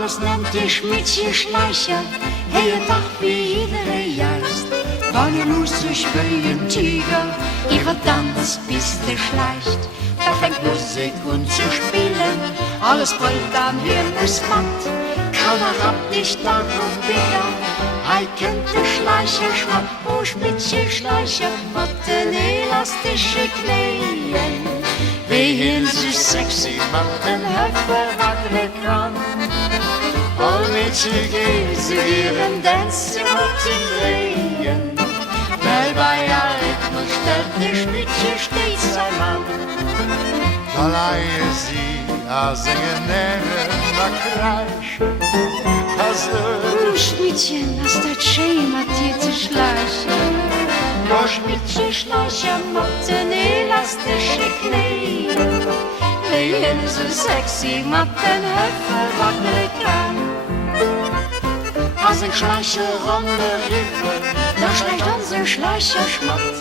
Alles nennt dich Mädchenschleicher, hey, Tag wie jeder juist. Wann je lustig wie ein Tiger, ihre Tanz bis du schleicht. Da fängt Musik an zu spielen, alles brüllt an wie ein Matt. Keiner hat dich darum wieder, hey, kennt der Schleicher schwamm, oh, Mädchenschleicher, mit den elastischen Knien. Wie hin so sexy, mit den Höfen wackeln kann. All Mädchen gehen zu ihren Tänzen und den Drehen. Weil bei Rhythmus stellt nicht Mädchen stets ein Mann. Alleine sie, a singen nere, a kreischen, a so. Schmiedchen, hast das schön mit dir zu schleichen. Doch Schmiedchen schleichen mit den elastischen Knien. Wie hin so sexy mit den Höfen wackeln kann. Als ich schleiche runde Riffe, da schleicht unser Schleicher schmatt.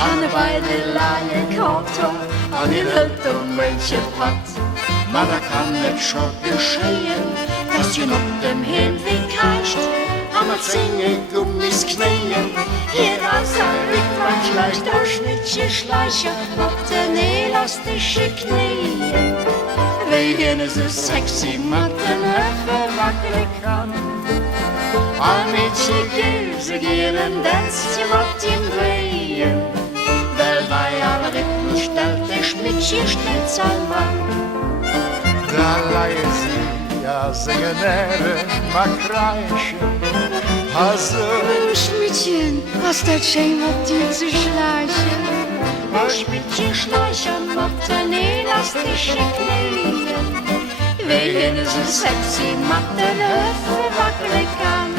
An beide lange Konto, an die Welt Männchen patt. Ma da kann es schon geschehen, dass ihr noch dem Hinweg kreischt. Aber zinge Gummis knien, jeder sein Rückwärts schleicht. Der Schnittchen Schleicher mit den elastischen Knien. Wie hin so sexy mit den Höfen wackeln kann. All Mädchen gehen in Tänzchen mit ihm drehen. Weil bei aller Rhythmus stellt der Schmiedchen stets ein Mann. Da leihe sie, a singen nere, a kreischen, a so. Schmiedchen, hast das schön mit dir zu schleichen. Schmiedchen schleichen mit den elastischen Knien. Wie hin so sexy mit den Höfen wackeln kann.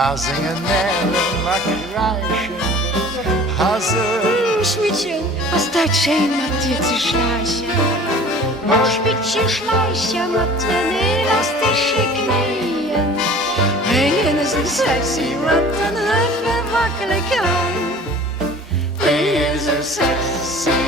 A singen nere, a kreischen, a so. Schmiedchen, hast das schön mit dir zu schleichen. Schmiedchen schleichen mit den elastischen Knien. Wie hin so sexy mit den Höfen wackeln kann. Wie hin so sexy.